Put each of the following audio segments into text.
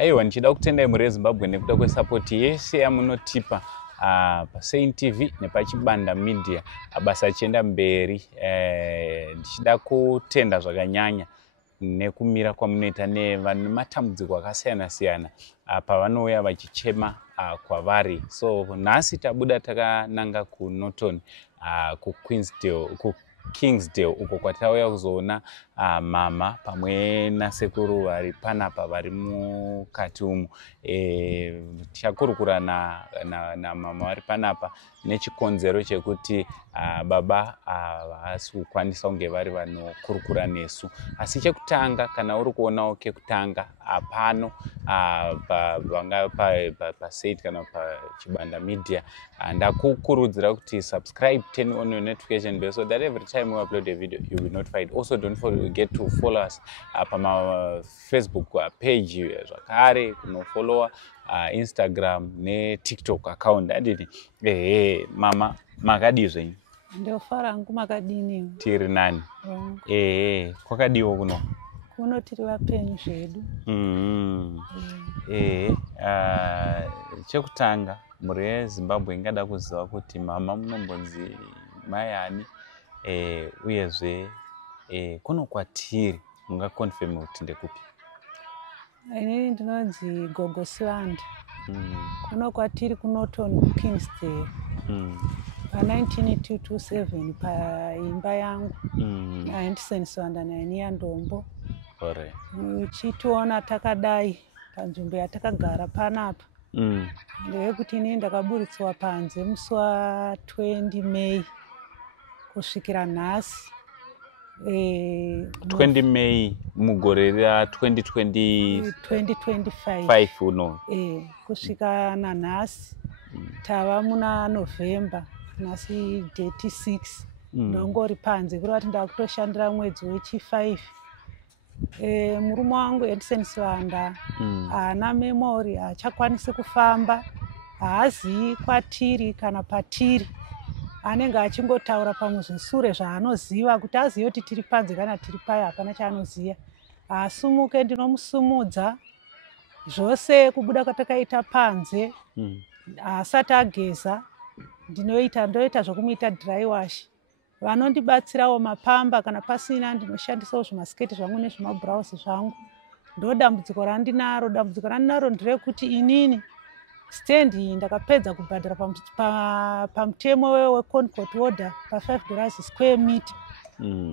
Aiwa ndichida kutendai muri Zimbabwe nekuda kwesupport yese yamunotipa paSaint TV nepachibanda media basa achienda mberi. Ndichida kutenda zvakanyanya nekumira kwamunoita nevanhu nematambudziko akasiyana siyana pavanouya vachichema kwavari. So nhasi tabuda takananga kuNorton Kingsdale uko kwatauya kuzoona mama pamwe nasekuru vari panapa vari mukati umu. Tichakurukura na mama vari panapa nechikonzero chekuti baba havasi kukwanisa kunge vari vanokurukura nesu. Asi chekutanga kana uri kuonawo kekutanga pano vanga paSaint kana pachibanda media, ndakukurudzira kuti subscribe, turn on your notification bell so that every time we upload a video you'll be notified. Also don't forget to follow us pama Facebook page zvakare kunofollowa Instagram neTikTok account. Anditi mama makadi zvenyu? Ndofara ngu makadini. Tiri nani? Kwakadiwo kuno? Kuno tiri vapenyu zvedu. Chekutanga muri Zimbabwe ingada kuziva kuti mama munombonzi mayani, uyezve kuno kwatiri mungakonfirm kuti ndekupi? Inini ndinonzi Gogosland. Kuno kwatiri kuNorton Kingsdale. Pa1927 paimba yangu naHenderson Swanda naEnia Ndombo. Uchitiona takadai panzvimbo yatakagara panapa. Ndeyekuti inini ndakaburitswa panze musi wa20 May kusvikira nhasi. 20 May mugore ra 2025 uno. Kusvika nanhasi tava muna November, nhasi date 6. Ndongori panze kureva kuti ndakutoshandira mwedzi wechi5. Murume wangu Henderson Swanda haana memory, haachakwanisi kufamba, haazivi kwatiri kana patiri. Anenge achingotaura pamwe zvesure zvaanoziva kuti azive kuti tiri panze kana tiri paya, hapana chaanoziva. Asumuke ndinomusumudza zvose kubuda kwatakaita panze. Asati ageza ndoita zvokumuita dry wash. Vanondibatsirawo mapamba kana pasina ndinoshandisawo zvimasiketi zvangu nezvimabhurauzi zvangu. Ndo dambudziko randinaro. Dambudziko randinaro nderekuti inini stand ndakapedza kubhadhara pamutemo weConcord order pa$5 square meter.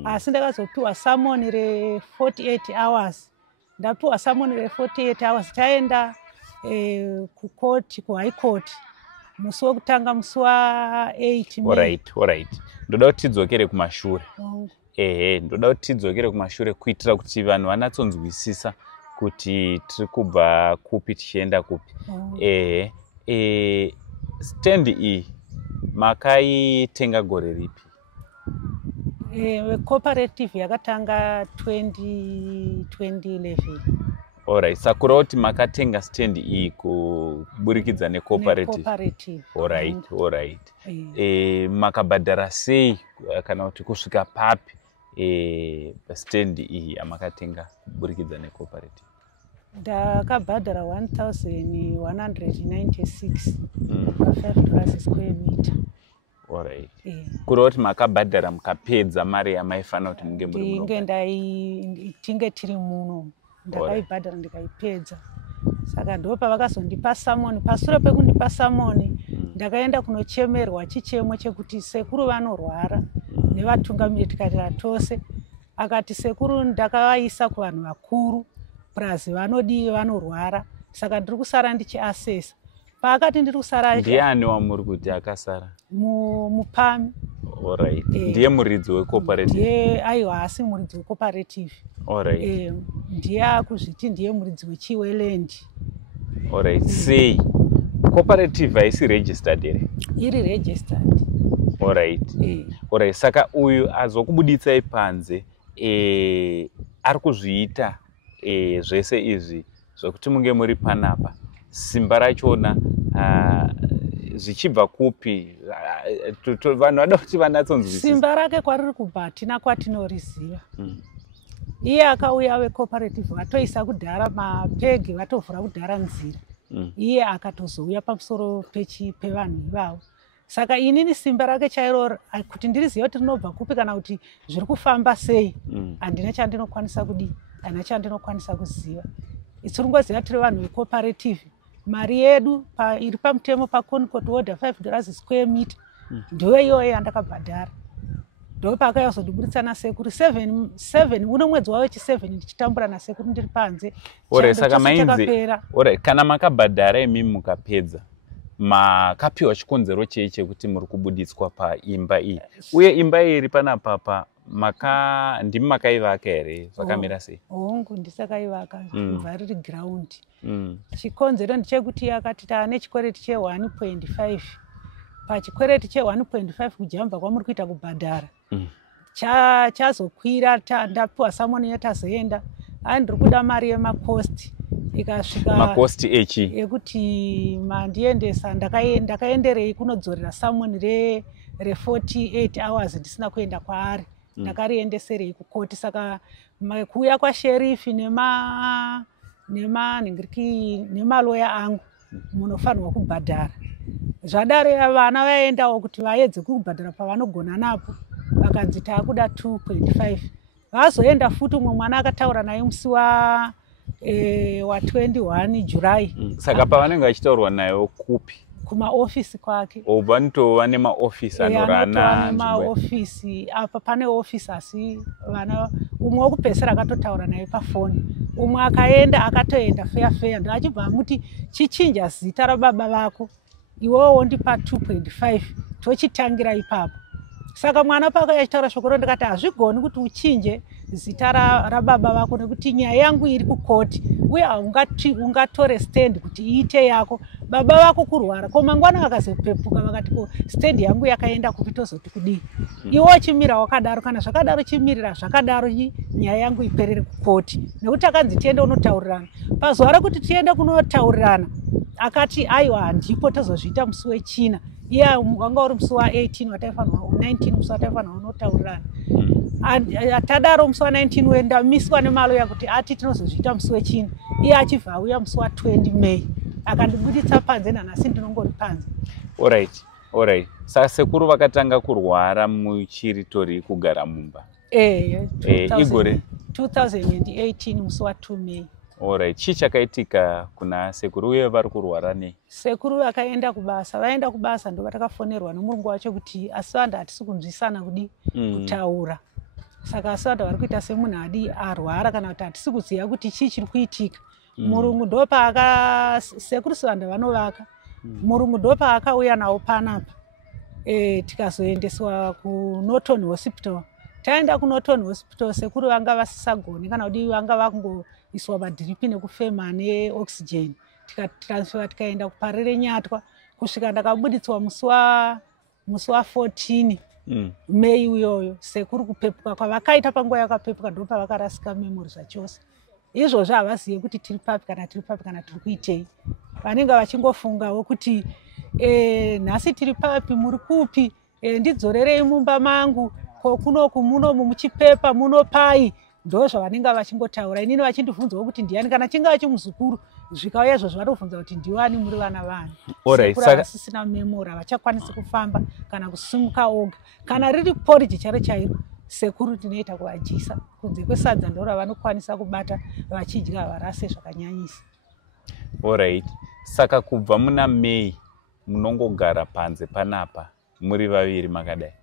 Asi ndakazopiwa summon re48 hours. Ndapiwa summon re48 hours. Taenda kuHigh Court musi wekutanga musi wa8 May. Alright. Ndoda kuti tidzokere kumashure. Ndoda kuti tidzokere kumashure kuitira kuti vanhu vanatsonzwisisa kuti tiri kubva kupi tichienda kupi. Stand iyi makaitenga gore ripi? Cooperative yakatanga 2011. Alright, sakura kuti makatenga stand iyi kuburikidza necooperative. Alright. Makabhadhara sei kana kuti kusvika papi stand iyi amakatenga kuburikidza necooperative? Ndakabhadhara 1196 pa$5 square meter. Alright. Kureva kuti makabhadhara mukapedza mari yamaifana kuti munge muri muno? Tinge tiri muno. Ndakaibhadhara ndikaipedza. Saka ndo pavakazondipa summon. Pasure pekundipa summon ndakaenda kunochemerwa chichemo chekuti sekuru vanorwara nevatungamiriri tikatira tose. Akati sekuru ndakavaisa kuvanhu vakuru plus vanodivi vanorwara, saka ndiri kusara ndichiasesa. Paakati ndiri kusara ndiani wamuri kuti akasara? Mupami. Alright. Ndiye muridzi wecooperative? Aiwa, asi muridzi wecooperative. Alright. Ndiye akuzviti ndiye muridzi weChiweland. Alright. Sei cooperative haisi registered here? Iri registered. Alright. Alright. Saka uyu azokubuditsai panze ari kuzviita zvese izvi zvokuti munge muri panapa, simba rachona zvichibva kupi? Vanhu vada kuti vanatsonzwisisa. Simba rake kwariri kubva hatina kwatinoriziva. iye akauya vecooperative vatoisa kudhara mapegi vatovhura kudhara nzira. Iye akatozouya pamusoro pevanhu ivavo. Saka inini simba rake chairo kuti ndirizive kuti rinobva kupi kana kuti zviri kufamba sei, handina chandinokwanisa kudii, handina chandinokwanisa kuziva. Itiringoziva tiri vanhu vecooperative, mari yedu iri pamutemo paConcord order $5 square meter ndiyo iyoyo yandakabhadhara. Ndo pakayazondiburitsa nasekuru 7 uno mwedzi wavo wechi7 ndichitambura nasekuru ndiri panze. Saka mainzi kana makabhadhara imimi mukapedza makapiwa chikonzero chei chekuti muri kubuditswa paimba iyi, uye imba iyi iri panapa ndimi makaivaka here, zvakamira sei? Hongu ndisakaivaka kubva riri ground. Chikonzero ndechekuti yakati taane chikwereti che1.5 pachikwereti che1.5 kujamba kwamuri kuita kubhadhara chazokwira ndapiwa samoni yatazoenda andiri kuda mari yemakosti ikasvika makosti echi ekuti mandiendesa ndakaenderei kunodzorera samoni re48 hours ndisina kuenda kwaari ndakariendeserei kukoti. Saka kuuya kwasherifi nemaloya angu munofanirwa kubhadhara. Zvadare vana vaendawo kuti vaedze kubhadhara pavanogona napo vakanzi taakuda 2.5. Vazoenda futi umwe mwana akataura naye musi wa 21 July. Saka pavanenge vachitaurwa naye kupi? Kumaofisi kwake. Vanotova nemaofisi anorana maofisi apa pane ofisi asi vana umwe wokupesera akatotaura naye pafoni, umwe akaenda akatoenda feya ndo achibva amuti chichinja zita rababa vako iwewo ndipa 2.5 tochitangira ipapo. Saka mwana pakayachitaura shoko ro ndikati hazvigoni kuti uchinje zita rababa vako nekuti nyaya yangu iri kukoti uye ungatore stand kuti iite yako, baba vako kurwara ko mangwana vakazopepuka vakati ko stand yangu yakaenda kupi tozoti kudii. Iwo chimira wakadaro kana zvakadaro chimirira zvakadaro nyaya yangu iperere kukoti nekuti akanzi tiende unotaurirana. Pazuva rekuti tiende kunotaurirana akati aiwa handipo tozozviita musi wechina. Iye wanga uri musi wa18 wataifanirwa 19 musi wataifanirwa unotaurirana. Tadaro musi wa19 wenda miswa nemaloya kuti ati tinozozviita musi wechina. Iye achibva auya musi wa20 May akandibuditsa panze nanhasi ndinongori panze. Alright. Saka sekuru vakatanga kurwara muchiritori kugara mumba. Igore 2018 musi wa2 May. Alright. Chii chakaitika kuna sekuru uye vari kurwara nei? Sekuru vakaenda kubasa, vaenda kubasa ndo vatakafonerwa nomurungu wacho kuti asi vanhu hatisi kunzwisana kudi kutaura. Saka asi vanhu vari kuita semunhu adi arwara kana kuti hatisi kuziva kuti chii chiri kuitika. Murungu ndo sekuru sivanhu vanovaka. Murungu ndo paakauya nawo panapa. Tikazoendeswa kuNorton Hospital. Taenda kuNorton Hospital sekuru vanga vasisagoni kana kuti vanga vakungoiswa madhiripi nekufema neoxygen. Tikatransfer tikaenda kuParere Nyatwa kusvika ndakabuditswa musi wa14 May uyoyo. Sekuru kupepuka kwavakaita panguva yakapepuka ndo pavakarasika memory zvachose. Izvozvo havazive kuti tiri papi kana tiri kuitei. Vanenge vachingofungawo kuti nhasi tiri papi muri kupi, ndidzorerei mumba mangu ko kunoku munomu muchipepa munopai. Ndo zvavanenge vachingotaura. Inini vachindibvunzawo kuti ndiani kana chingava chimuzukuru zvikauya izvozvo vanobvunza kuti ndiwani muri vana vanhu. Sekuru havasisina memori havachakwanisi kufamba kana kusimuka oga. Kana riri porridge chairo sekuru tinoita kuvajisa kunze kwesadza ndo ravanokwanisa kubata vachidya varase zvakanyanyisa. Alright. Saka kubva muna May munongogara panze panapa muri vaviri makadai?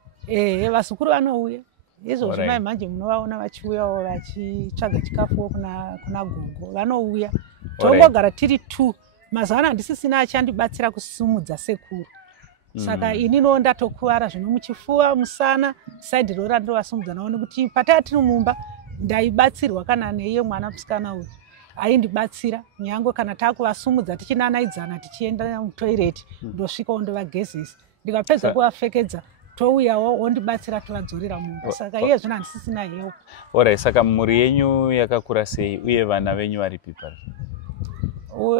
Vasukuru vanouya. Izvozvo mai manje munovaona vachiuyawo vachitsvaga chikafuwo kuna gogo. Vanouya. Tongogara tiri 2. Mazuvano handisisina achandibatsira kusumudza sekuru. Saka inini ndatokuvara zvino muchifuva musana side rora ndovasumudza nawo nekuti patatiri mumba ndaibatsirwa kana neiye mwana musikana uyu aindibatsira nyange kana takuvasumudza tichinanaidzana tichienda mutoireti ndosvikawo ndovagezesa ndikapedza kuvapfekedza touyawo wondibatsira tovadzorera mumba. Saka iye zvino handisisina help. Alright. Saka mhuri yenyu yakakura sei uye vana venyu vari pipa?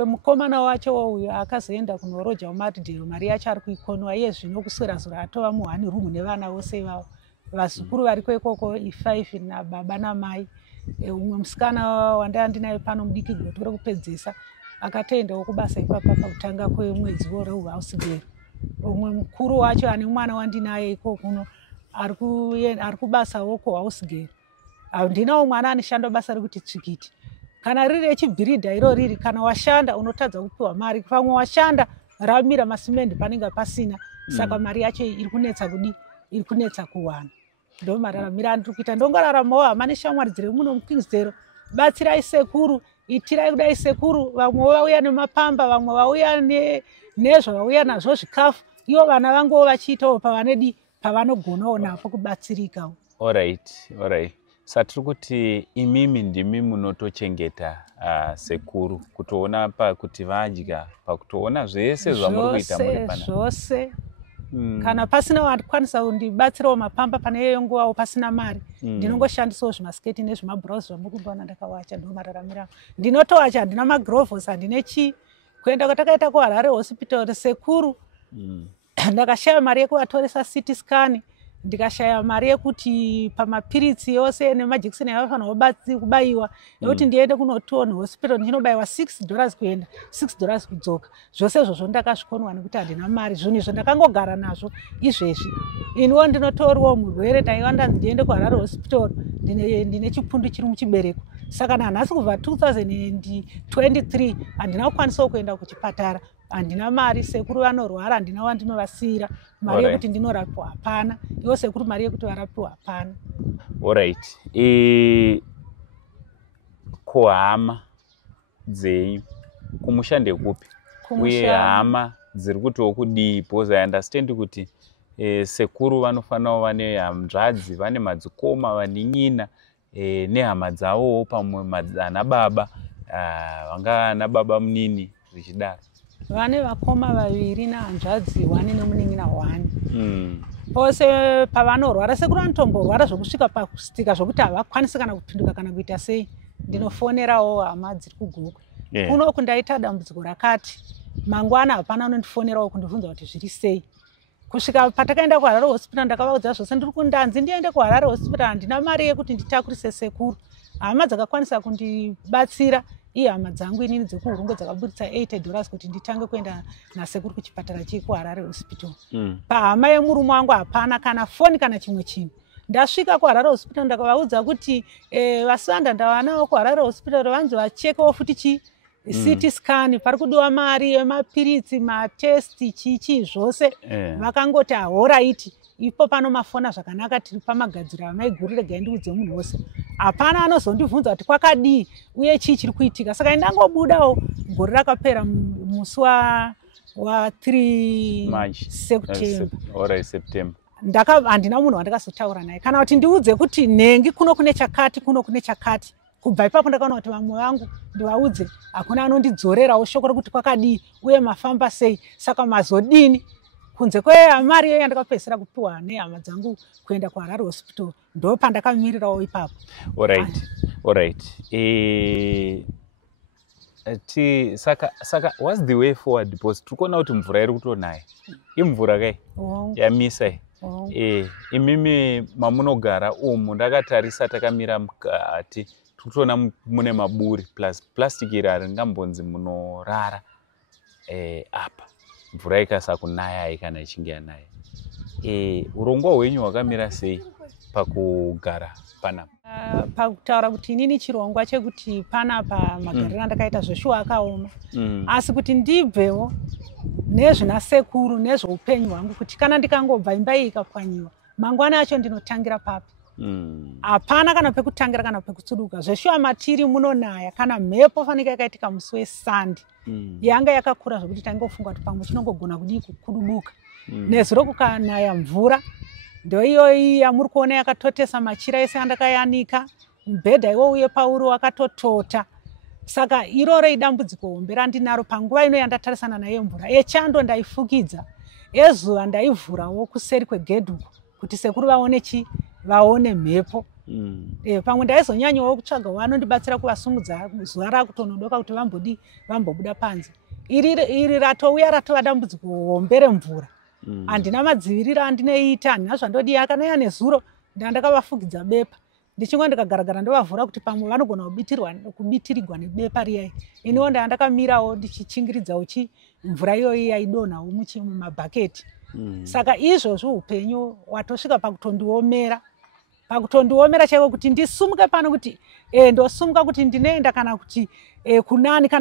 Mukomana wacho uyu akazoenda kunoRoger Martindale mari yacho ari kuikonwa. Iye zvino kuswera zura atova muhani room nevana vose ivavo. Vazukuru vari kwekoko i5 nababa namai. umwe musikana wandanga ndinaye pano mudiki goto rekupedzisa akatoendawo kubasa ipapa pakutanga kwemwedzi wehouse girl. Umwe mukuru wacho ane mwana wandinaye iko kuno ari kubasawo kuhouse girl. Ndinawo mwana anoshanda basa rekuti tsvikiti. Kana riri rechibhiridha iro riri, kana washanda unotadza kupiwa mari, pamwe washanda ramira masimendi panenge pasina, saka mari yacho iri kunetsa kudi, iri kunetsa kuwana. Ndo mararamiro andiri kuita. Ndongoraramawo hama neshamwari dziri muno muKingsdale. Batsirai sekuru, itirai kudai sekuru, vamwe vauya nemapamba, vamwe vauya nezvavauya nazvo zvikafu, ivo vana vangowo vachiitawo pavanogonawo napo kubatsirikawo. Alright. Satiri kuti imimi ndimi munotochengeta sekuru, kutoona pakuti vadya, pakutoona zvese zvamuri kuita muri pana. Zvose. Kana pasina wakwanisa kundibatsirawo mapamba pane iyo nguvawo pasina mari, ndinongoshandisawo zvimasketi nezvimabhurauzi zvamuri kuona ndakawacha, ndo mararamiro. Ndinotowacha, handina magrovhosi, handine chi. Kuenda kwatakaita kuHarare Hospital sekuru, ndakashaya mari yekuvatoresa CT scan, ndikashaya mari yekuti pamapiritsi yose nemajekiseni avafanira kubaiwa, yekuti ndiende kunoTON Hospital ndinobayiwa $6 kuenda, $6 kudzoka. Zvose izvozvo ndakazvikonwa nekuti handina mari. Zvinhu izvo ndakangogara nazvo izvezvi. Iniwo ndinotoriwo murwere ndaiwa ndanzi ndiende kuHarare Hospital, ndine chipundu chiri muchibereko. Saka nanhasi kubva 2023 handina kukwanisawo kuenda kuchipatara. Handina mari, sekuru vanorwara, handina wandinovasiyira. Mari yekuti ndinorapiwa hapana. Ivo sekuru mari yekuti varapiwa hapana. Alright. Kuhama dzenyu kumushande kupi? Uye hama dziri kutiwo kudii? Because I understand kuti sekuru vanofanira vane hanzvadzi, vane madzikoma, vane nyina, nehama dzavowo pamwe ana baba, vanga ana baba munini zvichidaro. Vane vakoma vaviri nahanzvadzi 1 nemunin'ina 1. Pose pavanorwara, sekuru vanotomborwara zvokusvika pakustika zvokuti havakwanisi kana kupinduka kana kuita sei. Ndinofonerawo hama dziri kuGuku. Kuno kundaita dambudziko rakati, mangwana hapana unondifonerawo kundibvunza kuti zviri sei. Kusvika patakaenda kuHarare Hospital ndakavaudza zvose ndiri kundanzi ndiende kuHarare Hospital, handina mari yekuti nditakurise sekuru. Hama dzakakwanisa kundibatsira, hama dzangu inini dzekuUrungo dzakaburitsa $80 kuti nditange kuenda nasekuru kuchipatara chekuHarare Hospital. Pahama yemurume wangu hapana kana foni kana chimwe chinhu. Ndasvika kuHarare Hospital ndakavaudza kuti vasanda ndavanawo kuHarare Hospital vanzi vachekawo futi CT scan, pari kudiwa mari yemapiritsi, matesti, chichi zvose. Vakangoti alright, ipo pano mafona zvakanaka, tiri pamagadziro amaiguru, regai ndiudze munhu wose. Hapana anozondibvunza kuti kwakadii uye chii chiri kuitika. Saka ndangobudawo gore rakapera musi wa3 September. Handina munhu wandakazotaura naye kana kuti ndiudze kuti nhengi kuno kune chakati, kuno kune chakati. Kubva ipapo ndakaona kuti vamwe vangu ndivaudze, hakuna anondidzorerawo shoko rekuti kwakadii uye mafamba sei. Saka mazodini kunze kwemari iyo yandakapedzisira kupiwa nehama dzangu kuenda kuHarare Hospital, ndo pandakamirirawo ipapo. Alright. Saka what's the way forward? Because tukuona kuti mvura iri kutonaya. Imvura kai yamisa. Imimi mamunogara umu ndakatarisa takamira mukati, tukuona mune maburi plus plastic iri haringambonzi munorara. Apa mvura ikasa kunaya kana ichinge yanaya. Urongwa hwenyu hwakamira sei pakugara panapa? Pakutaura kuti inini chirongwa chekuti panapa magariro andakaita zveshuwa akaoma. Asi kuti ndibvewo nezvina sekuru nezveupenyu hwangu kuti kana ndikangobva imba iyi ikapwanyiwa, mangwana acho ndinotangira papi. Hapana kana pekutangira kana pekutsuduka. Zveshuwa matiri munonaya, kana mhepo fanika yakaitika musi weSandi. Yanga yakakura zvokuti tangofunga kuti pamwe chinongogona kudii kukudubuka. Nezuro kukanaya mvura, ndo iyoyi yamuri kuona yakatotesa machira ese andakayanika, mubhedha iwo uye pauri wakatotota. Saka iroro idambudziko hombe randinaro panguva ino yandatarisana nayo mvura. Yechando ndaifukidza, yezuva ndaivhurawo kuseri kwegedhuku kuti sekuru vaone vaone mhepo. Pamwe ndaizonyanyawo kutsvaga vanondibatsira kuvasungudza zuva rakutonodoka kuti vambobuda panze. Iri ratouya ratova dambudziko hombe remvura. Handina madziviriro andinoita, handina zvandodiya. Kana nezuro ndakavafukidza bepa, ndichingo ndikagaragara ndovavhura kuti pamwe vanogona kubitirigwa nebepa riyai. Iniwo ndakamirawo ndichichingiridzawo mvura iyoyi yaidonhawo mumabhaketi. Saka izvozvo upenyu watosvika pakutondiomera chaiwo kuti ndisumuke pano kuti ndosumuka kuti ndinoenda kana kuti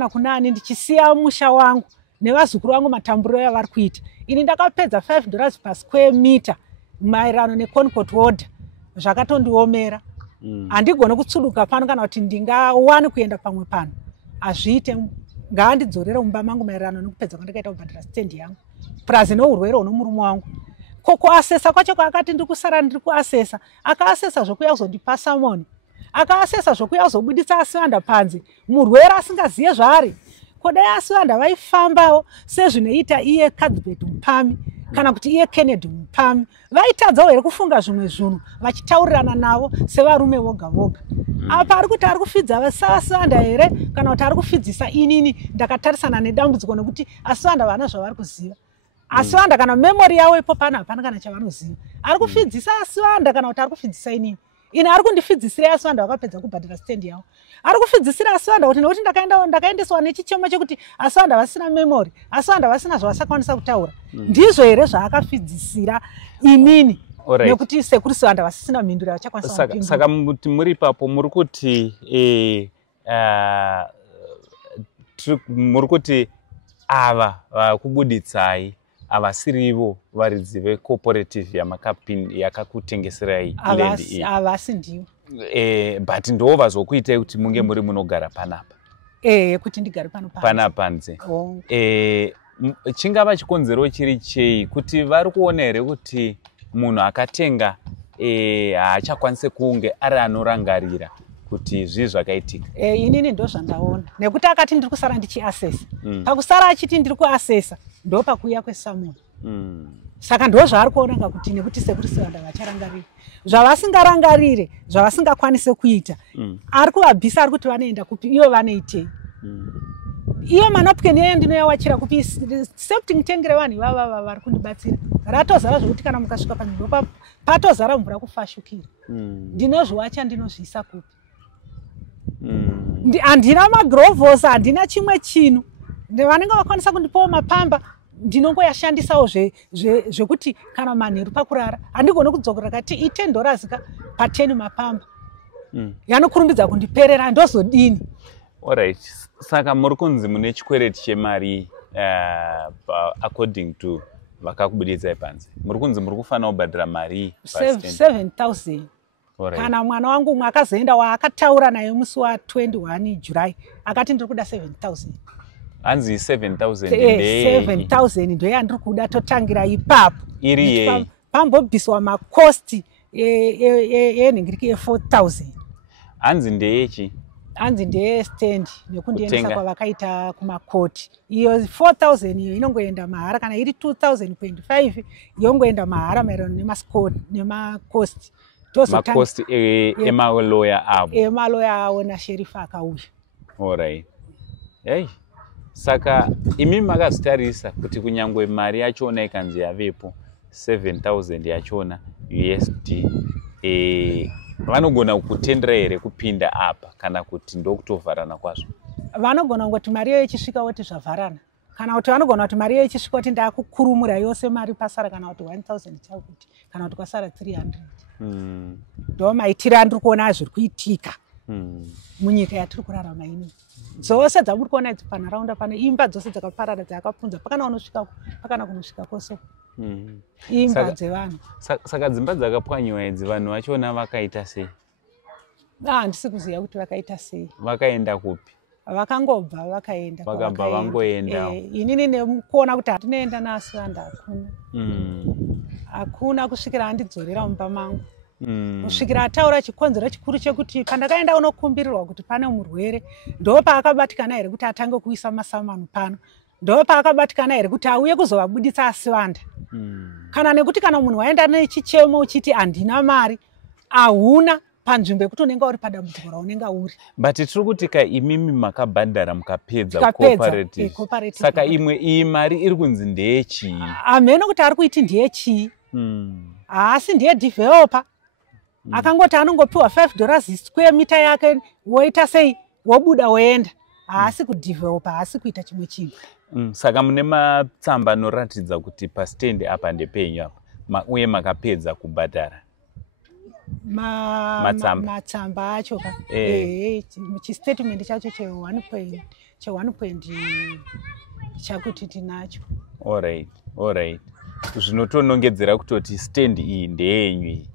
kunani ndichisiya musha wangu nevazukuru vangu matamburiro avari kuita. Ini ndakapedza $5 per square meter maererano neConcord order. Zvakatondiomera. Handigoni kutsuduka pano kana kuti ndingawani kuenda pamwe pano. Azviite ngaandidzorere mumba mangu maererano nekupedza kwandakaita kubhadhara stand yangu. Plus nourwere hunomurume wangu. Kuasesa kwacho kwaakati ndikusara ndiri kuasesa. Akaasesa zvokuya kuzondipa samoni. Akaasesa zvokuya kuzobuditsa Asiwanda panze. Murwere asingaziye zvaari. Kodai Asiwanda vaifambawo sezvinoita iye Cuthbert Mupami kana kuti iye Kennedy Mupami. Vaitadzawo here kufunga zvimwe zvinhu vachitaurirana navo sevarume voga voga. Apa ari kuti ari kufidza Asiwanda here kana kuti ari kufidzisa inini ndakatarisana nedambudziko nekuti Asiwanda vana zvavari kuziva. Asiwanda kana memory yawo ipo hapana kana chavanoziva. Ari kufidzisa Asiwanda kana kuti ari kufidzisa inini. Ini ari kundifidzisira Asiwanda vakapedza kubhadhara stand yawo. Ari kufidzisira Asiwanda kuti nekuti ndakaendeswa nechichemo chekuti Asiwanda vasina memory, Asiwanda vasina zvavasakwanisa kutaura. Ndizvo here zvaakafidzisira inini. Nekuti sekuru Siwanda vasina mhinduro yavachakwanisa kupindura. Saka muri papo muri kuti ava vakubuditsai avasirivo varidzi vecooperative yakakutengeserai land iyi. Avasi ndivo. But ndo vazokuitai kuti munge muri munogara panapa. Kuti ndigare panze. Chingava chikonzero chiri chei kuti vari kuona here kuti munhu akatenga haachakwanise kunge ari anorangarira kuti zvii zvakaitika. Inini ndo zvandaona. Nekuti akati ndiri kusara ndichiasesa. Pakusara achiti ndiri kuasesa ndo pakuuya kweSamoni. Saka ndo zvaari kuona kuti nekuti sekuru Siwanda vacharangarira. Zvavasingarangarire, zvavasingakwanise kuita. Ari kuvabvisa ari kuti vanoenda kupi iyo vanoitei. Iyo manapukeni yayo ndinoyawachira kupi septic tank revanhu ivava vari kundibatsira. Ratozara zvokuti kana mukasvika panzvimbo patozara mvura kufashukira. Ndinozviwacha ndinozviisa kupi. Handina magrovhosi, handina chimwe chinhu. Vanenge vakwanisa kundipawo mapamba ndinongoyashandisawo zvekuti kana manheru pakurara. Handigoni kudzokera kati $10 pa 10 mapamba. Yanokurumbidza kundiperera ndozodini. Alright. Saka muri kunzi mune chikwereti chemari according to vakakubuditsai panze. Muri kunzi muri kufanira kubhadhara mari 7,000. Kana mwana wangu umwe akazoenda waakataura naye musi wa21 July akati ndiri kuda 7,000. Hanzi 7,000 7,000 ndo yandiri kuda totangira ipapo. Iri yei? Pambobviswa makosti yenhingiriki ye4,000. Hanzi ndeyechi? Hanzi ndeye-stand nekundiendesa kwavakaita kumakoti. Iyo 4,000 iyo inongoenda mahara, kana iri 2,025 yongoenda mahara maererano nemakosti. Makosti emaloya avo. Emaloya avo nasherifa akauya. Alright. Hey. Saka imi makazotarisa kuti kunyangwe mari yachona ikanzi yavepo 7,000 yachona USD. Vanogona kutendera here kupinda apa kana kuti ndokutovharana kwazvo? Vanogona kuti mari iyo ichisvika woti zvavharana. Kana kuti vanogona kuti mari iyo ichisvika kuti ndakukurumura yose mari pasara kana kuti 1,000 chakuti kana kuti kwasara 300. Ndo maitiro andiri kuona zviri kuitika munyika yatiri kurarama ino. Dzose dzamuri kuona idzi panharaunda pane imba dzose dzakaparara dzakapunza pakana unosvika pakana kunosvika kwose. Imba dzevanhu. Saka dzimba dzakapwanyiwa idzi vanhu vachona vakaita sei? Handisi kuziva kuti vakaita sei. Vakaenda kupi? Vakangobva vakaenda. Vakabva vangoenda. Inini nekuona kuti handinoenda naAsiwanda hakuna. Hakuna kusvikira handidzorera mumba mangu. Kusvikira ataura chikonzero chikuru chekuti pandakaenda unokumbirirwa kuti pane murwere ndo paakabatikana here kuti atange kuisa masamani pano. Ndo paakabatikana here kuti auye kuzovabuditsa Asiwanda. Kana nekuti kana munhu waenda nechichemo uchiti handina mari, ahuna panzvimbo yekuti unenge uri padambudziko raunenge uri. But tiri kuti imimi makabhadhara mukapedza cooperative. Saka imwe iyi mari iri kunzi ndeyechii? Hameno kuti ari kuiti ndeyechii. Asi ndeye developer. Akangoti anongopiwa $5 square meter yake woita sei wobuda woenda. Haasi kudevelopa, haasi kuita chimwe chinhu. Saka mune matsamba anoratidza kuti pastand apa ndepenyu apa uye makapedza kubhadhara matsamba acho ka chistatement chacho che1 chakuti tinacho. Alright. Zvinotonongedzera kutoti stand iyi ndeyenyu iyi.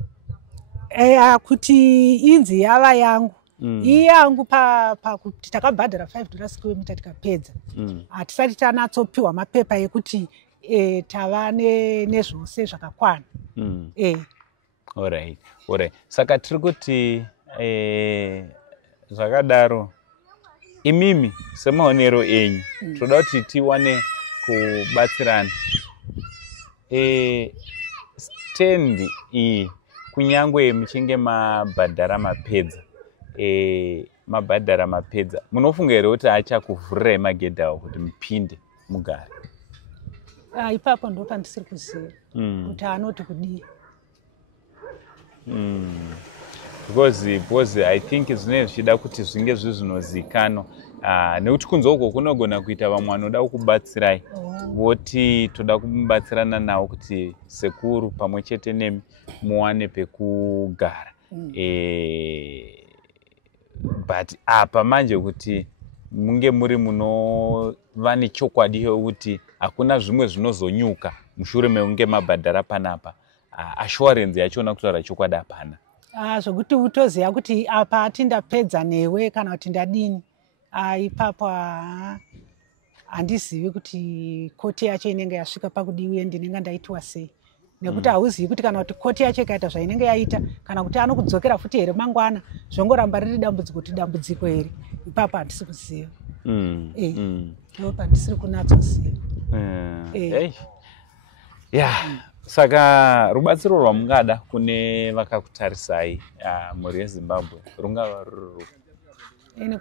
Kuti inzi yava yangu. Iyi yangu pakuti takabhadhara $5 square meter tikapedza. Hatisati tanatsopiwa mapepa ekuti tava nezvose zvakakwana. Alright. Saka tiri kuti zvakadaro imimi semaonero enyu toda kuti tiwane kubatsirana. Stand iyi kunyangwe muchinge mabhadhara mapedza munofunga here kuti achakuvhurirai magedhi awo kuti mupinde mugare? Ipapo ndo pandisiri kuziva kuti anoti kudii. Because I think zvinenge zvichida kuti zvinge zvinozikanwa nekuti kunze uko kunogona kuita vamwe vanoda kukubatsirai voti toda kumubatsirana nawo kuti sekuru pamwe chete nemi muwane pekugara. But apa manje kuti munge muri munova nechokwadi yokuti hakuna zvimwe zvinozonyuka mushure mekunge mabhadhara panapa, assurance yachona kutaura chokwadi hapana. Zvokuti utoziva kuti apa atindapedza newe kana kuti ndadini, ipapo handizivi kuti koti yacho inenge yasvika pakudii uye ndinenge ndaitwa sei. Nekuti hauzivi kuti kana kuti koti yacho ikaita zvainenge yaita kana kuti anokudzokera futi here mangwana zvongoramba riri dambudziko here, ipapo handisi kuziva. Ndo pandisiri kunatsoziva. Saka rubatsiro rwamungada kune vakakutarisai mhuri yeZimbabwe rungava ruri?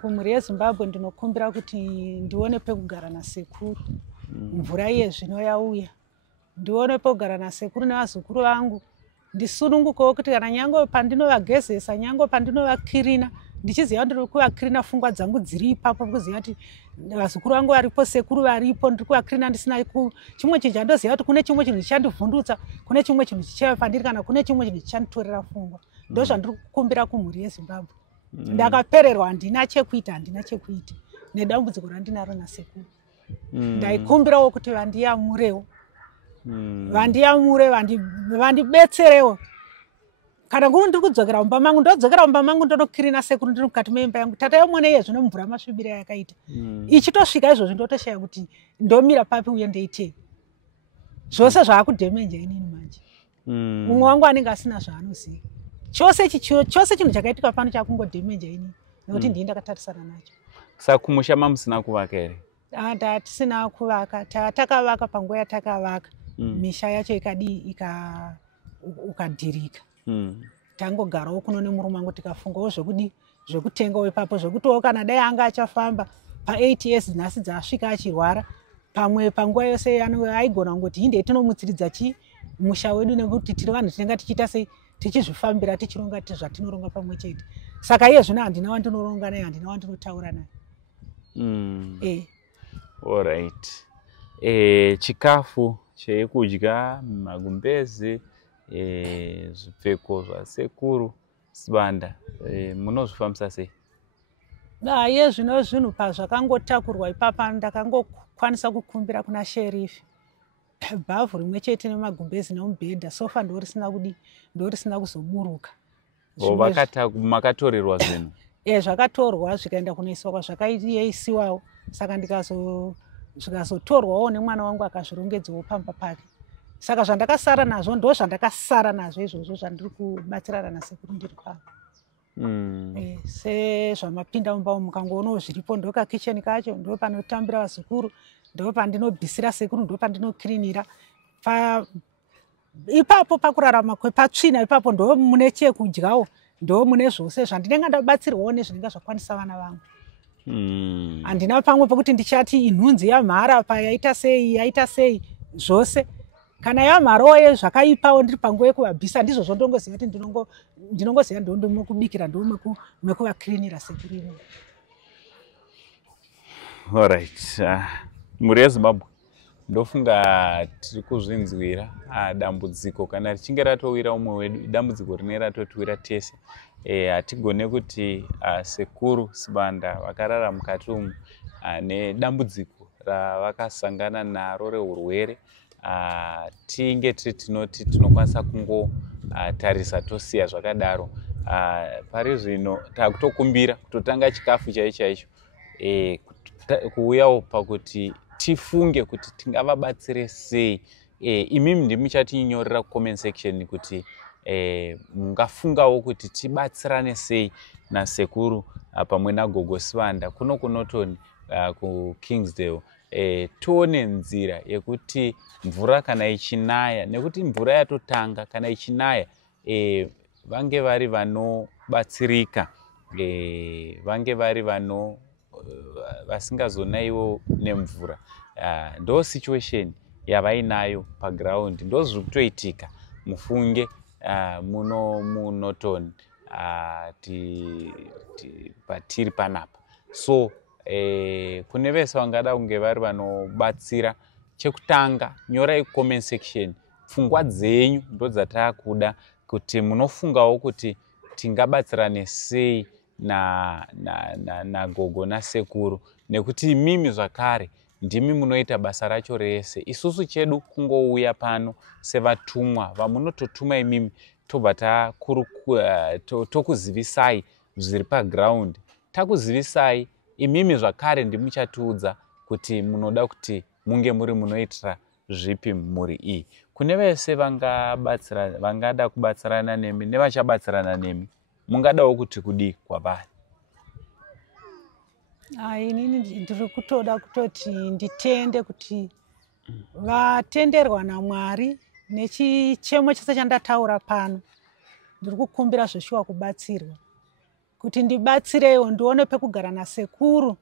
Kumhuri yeZimbabwe ndinokumbira kuti ndione pekugara nasekuru. Mvura iye zvino yauya, ndione pekugara nasekuru nevazukuru vangu, ndisunungukewo kuti kana nyange pandinovagezesa, nyange pandinovakirina, ndichiziva ndiri kuvakirina pfungwa dzangu dziri ipapo, kuziva kuti vazukuru vangu varipo, sekuru varipo, ndiri kuvakirina ndisina chimwe chinhu chandoziva kuti kune chimwe chinhu chichandivhundutsa, kune chimwe chinhu chichaiva pandiri kana kune chimwe chinhu chichanditorera pfungwa. Ndo zvandiri kukumbira kumhuri yeZimbabwe. Ndakapererwa, handina chekuita nedambudziko randinaro nasekuru. Ndaikumbirawo kuti vandiyamurewo, vandibetserewo. Kana nguri ndiri kudzokera mumba mangu, ndodzokera mumba mangu ndonokirina sekuru ndiri mukati meimba yangu. Tata yomwene iye zvino mvura masvibira yakaita. Ichitosvika izvozvi ndotoshaya kuti ndomira papi uye ndeitei. Zvose zvaakudhemenja inini manje. Mumwe wangu anenge asina zvaanoziva. Chose chinhu chakaitika pano chakungodhemenja inini. Nekuti ndini ndakatarisana nacho. Saka kumusha musina kuvaka here? Hatisina kuvaka. Takavaka panguva yatakavaka. Misha yacho ikadii ukadhirika. Tangogarawo kuno nemurume wangu tikafungawo zvekutengawo ipapo, zvekutiwo kana dai anga achafamba pa8 years nhasi dzasvika achirwara, pamwe panguva yose aigona kungoti hinde tinomutsiridza musha wedu nekuti tiri vanhu tinenge tichiita sei tichizvifambira tichironga zvatinoronga pamwe chete. Saka iye zvino handina wandinoronga naye, handina wandinotaura naye. Alright. Chikafu chekudya, magumbezi, zvipfeko zvasekuru, sibanda, munozvifambisa sei? Iye zvino zvinhu pazvakangotakurwa ipapa ndakangokwanisa kukumbira kuna sherifi bhavhu rimwe chete nemagumbezi nomubhedha, sofa ndo risina kuzoburuka. Makatorerwa zvinhu? Zvakatorwa zvikaenda kunoiswa kwazvakaisiwawo, saka zvikazotorwawo nemwana wangu akazvirongedzawo pamba pake. Saka zvandakasara nazvo ndo zvandakasara nazvo izvozvo zvandiri kubatsirana nasekuru ndiri pano. Sezvamapinda mumba mukangoonawo zviripo, ndo kakicheni kacho, ndo panotambira vazukuru, ndo pandinobhisira sekuru, ndo pandinokirinira. Ipapo pakurarama kwepatsvina ipapo ndo mune chekudyawo, ndo mune zvose zvandinenge ndabatsirwawo nezvinenge zvakwanisa vana vangu. Handina pamwe pekuti ndichati inhunzi yamhara apa yaita sei zvose. kana yamaroye zvakaipawo ndiri panguva yekuvabvisa ndizvo zvondongoziva kuti ndinongoziva ndomekubikira ndomekuvakirinira sekurimi. Alright, mhuri yeZimbabwe ndofunga tiri kuzvinzwira dambudziko kana richinge ratowira umwe wedu dambudziko rine ratotiwira tese. Hatigone kuti sekuru Sibanda vakarara mukati umu nedambudziko ravakasangana naro reurwere tinge tinoti tinokwanisa kungotarisa tosiya zvakadaro. Pari zvino takutokumbira kutotanga chikafu chaicho kuuyawo pakuti tifunge kuti tingavabatsire sei. Imimi ndimuchatinyorera comment section kuti mungafungawo kuti tibatsirane sei nasekuru pamwe nagogo Sibanda kuno kunotoni ku Kingsdale. Tione nzira yekuti mvura kana ichinaya, nekuti mvura yatotanga kana ichinaya vange vari vanobatsirika, vange vari vasingazonaiwo nemvura. Ndo situation yavainayo paground, ndo zviri kutoitika. Mufunge munotoni patiri panapa. So kune vese vangada kunge vari vanobatsira, chekutanga nyorai comment section pfungwa dzenyu ndo dzatakuda kuti munofungawo kuti tingabatsirane sei nagogo nasekuru, nekuti imimi zvakare ndimi munoita basa racho rese. Isusu chedu kungouya pano sevatumwa vamunototuma imimi tobva tokuzivisai zviri paground, takuzivisai imimi zvakare ndimuchatiudza kuti munoda kuti munge muri munoitira zvipi mhuri iyi. Kune vese vangada kubatsirana nemi nevachabatsirana nemi, mungadawo kuti kudii kwavari? Inini ndiri kutoda kutoti nditende kuti vatenderwa naMwari nechichemo chese chandataura pano, ndiri kukumbira zveshuwa kubatsirwa kuti ndibatsirewo ndione pekugara nasekuru,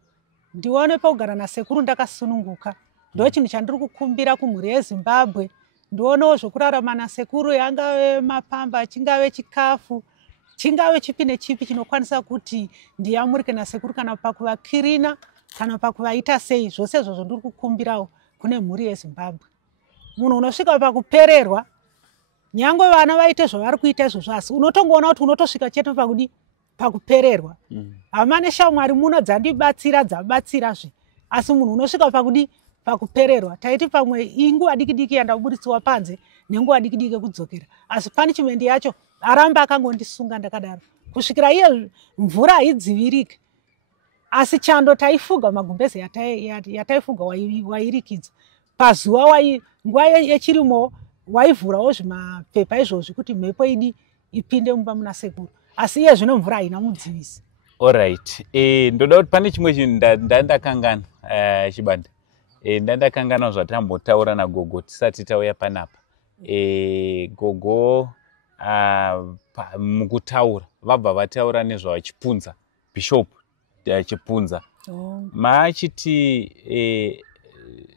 ndione pekugara nasekuru ndakasununguka. Ndo chinhu chandiri kukumbira kumhuri yeZimbabwe. Ndionewo zvokurarama nasekuru, yangave mapamba, chingave chikafu, chingave chipi nechipi chinokwanisa kuti ndiyamurike nasekuru, kana pakuvakirina kana pakuvaita sei. Zvose izvozvo ndiri kukumbirawo kune mhuri yeZimbabwe. Munhu unosvika pakupererwa, nyangwe vana vaite zvavari kuita izvozvo, asi unotongoona kuti unotosvika chete pakupererwa. Hama neshamwari muno dzandibatsira dzabatsirazve, asi munhu unosvika pakupererwa. Taiti pamwe inguva diki yandabuditsiwa panze nenguva diki yekudzokera, asi punishment yacho aramba akangondisunga ndakadaro kusvikira iye mvura haidzivirike. Asi chando taifuga magumbeze yataifuga wairikidza pazuva, nguva yechirimo waivhurawo zvimapepa izvozvi kuti mhepo ipinde mumba muna sekuru, asi iye zvino mvura haina mudzivisi. Alright, ndoda kuti pane chimwe chinhu ndandakangana Chibanda. Ndandakangana zvatambotaura nagogo tisati tauya panapa. Gogo mukutaura vabva vataura nezvachipunza, Bishop Chipunza. Machiti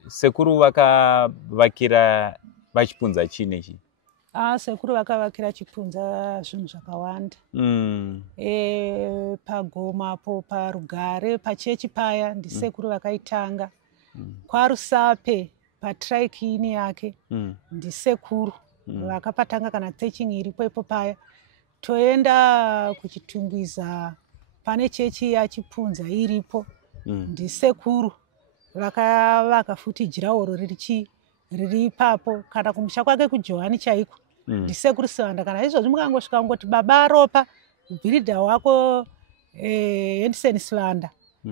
sekuru vakavakira vachipunza chinechi? Sekuru vakavakira chipunza zvinhu zvakawanda. Pagomapo, paRugare, pachechi paya ndisekuru vakaitanga. KwaRusape patraiki ini yake ndisekuru vakapatanga, kana teaching iripo ipo paya. Toenda kuchitungwiza pane chechi yachipunza iripo, ndisekuru vakavaka futi jiraoro riri ipapo. Kana kumusha kwake kuJohani chaiko ndisekuru Sibanda. Kana izvozvi mukangosvika ngoti baba aropa bhiridha wako Henderson Sibanda,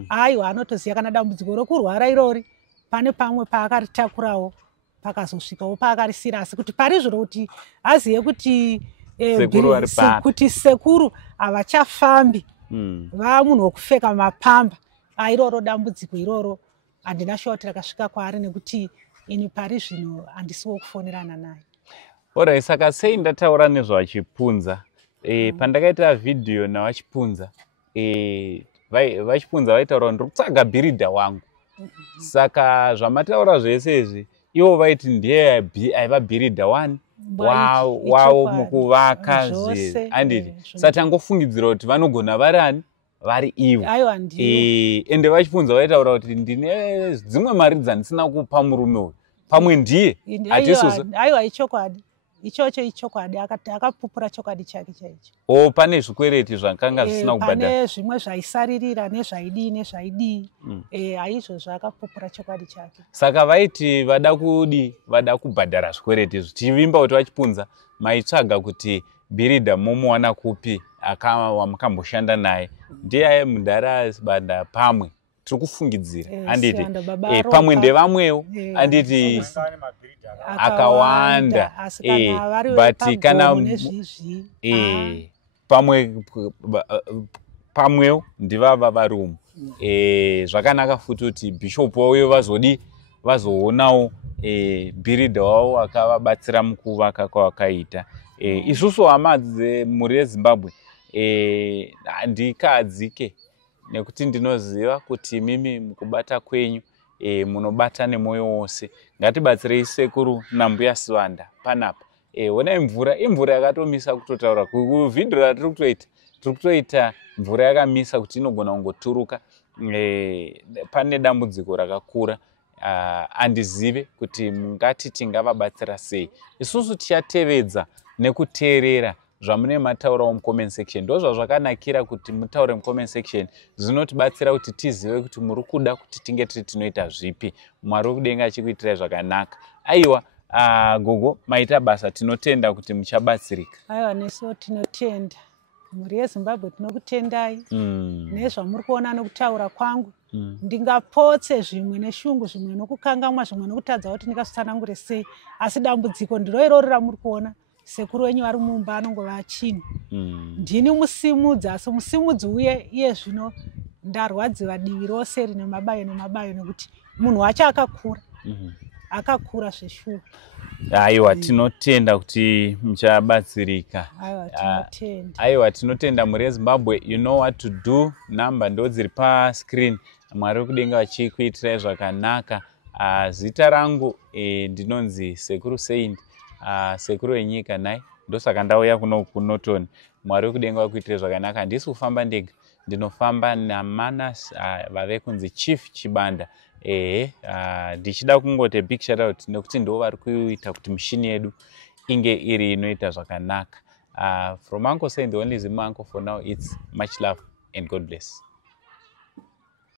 aiwa anotoziva kana dambudziko rokurwara irori pane pamwe paakaritakurawo pakazosvikawo paakarisira, asi kuti pari zviro kuti azive kuti kuti sekuru havachafambi, vamunhu wokupfeka mapamba. Iroro dambudziko iroro handina shuwa kuti rakasvika kwaari, nekuti ini pari zvino handisiwo kufonerana naye. Alright, saka sei ndataura nezvachipunza? Pandakaita vhidhiyo navachipunza, vachipunza vaitaura ndiri kutsvaga bhiridha wangu. Saka zvamataura zvese izvi ivo vaiti ndiye aiva bhiridha 1 wavo mukuvaka handiti sati angofungidzira kuti vanogona vari vari ivo ende vachipunza vaitaura kuti ndine dzimwe mari dzandisina kupa murume uyu pamwe ndiye aiwa ichokwadi ichocho ichokwadi akapupura chokwadi chake chaicho pane zvikwereti zvakanga zvisina kubhadhara pane zvimwe zvaisaririra nezvaidii aizvozvo akapupura chokwadi chake saka vaiti vada kubhadhara zvikwereti izvi tivimba kuti vachipunza maitsvaga kuti bhiridha momuwana kupi wamukamboshanda naye ndiye mudhara banda pamwe tiri kufungidzira handiti pamwe ndevamwewo handiti akawanda but kana pamwewo ndivava vari umu zvakanaka futi kuti bhishopu wauyo vazoonawo bhiridha wavo akavabatsira mukuvaka kwavakaita isusu hama dzemhuri yezimbabwe handikadzike nekuti ndinoziva kuti mimi mukubata kwenyu munobata nemwoyo wose. Ngatibatsirei sekuru nambuya Sivanda panapa. Ona imvura yakatomisa kutotaura kuvhidhiro ratiri kutoita mvura yakamisa kuti inogona kungoturuka. Pane dambudziko rakakura. Andizive kuti mungati tingavabatsira sei. Isusu tichatevedza nekuteerera zvamune mataura mucomment section. Ndozva zvakanakira kuti mutaure mucomment section. Zvinotibatsira kuti tizive kuti muri kuda kuti tinge tinoita zvipi. Mwari kudenga achikuitirai zvakanaka. Aiwa gogo maita basa tinotenda kuti muchabatsirika. Aiwa neso tinotenda. Mhuri yeZimbabwe tinokutendai. Nezvamuri kuona nokutaura kwangu. Ndingapotse zvimwe neshungu zvimwe nokukangamwa zvimwe nokutadza kuti ndingasanangure sei. Asi dambudziko ndiro iroro ramuri kuona. Sekuru wenyu vari mumba anongova achinhu. Ndini musimudzi asi musimudzi uye iye zvino ndarwadziwa divi rose rine mabayo nekuti munhu wacho akakura. Akakura zveshuwa. Aiwa tinotenda kuti muchabatsirika. Aiwa tinotenda mhuri yeZimbabwe. You know what to do. Number ndo dziri pa screen. Mwari kudenga vachikuitirai zvakanaka. Zita rangu ndinonzi Sekuru Saint. Sekuru wenyika nai ndosaka ndauya kunotoni. Mwari kudenga vakuitirai zvakanaka. Handisi kufamba ndega. Ndinofamba naManas vave kunzi Chief Chibanda. Ndichida kungoti big shout out nekuti ndo vari kuita kuti mishini yedu inge iri inoita zvakanaka. From Uncle Saint, the only Zima uncle for now, it's much love and God bless.